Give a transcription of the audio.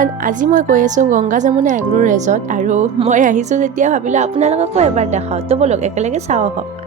Everyone, আজি মই গৈ আছোঁ গংগা যমুনা এগ্ৰ' ৰেজৰ্ট আৰু মই আহিছোঁ যেতিয়া ভাবিলোঁ আপোনালোককো এবাৰ দেখাওঁ। তো ব'লক একেলগে চাওঁ আহক।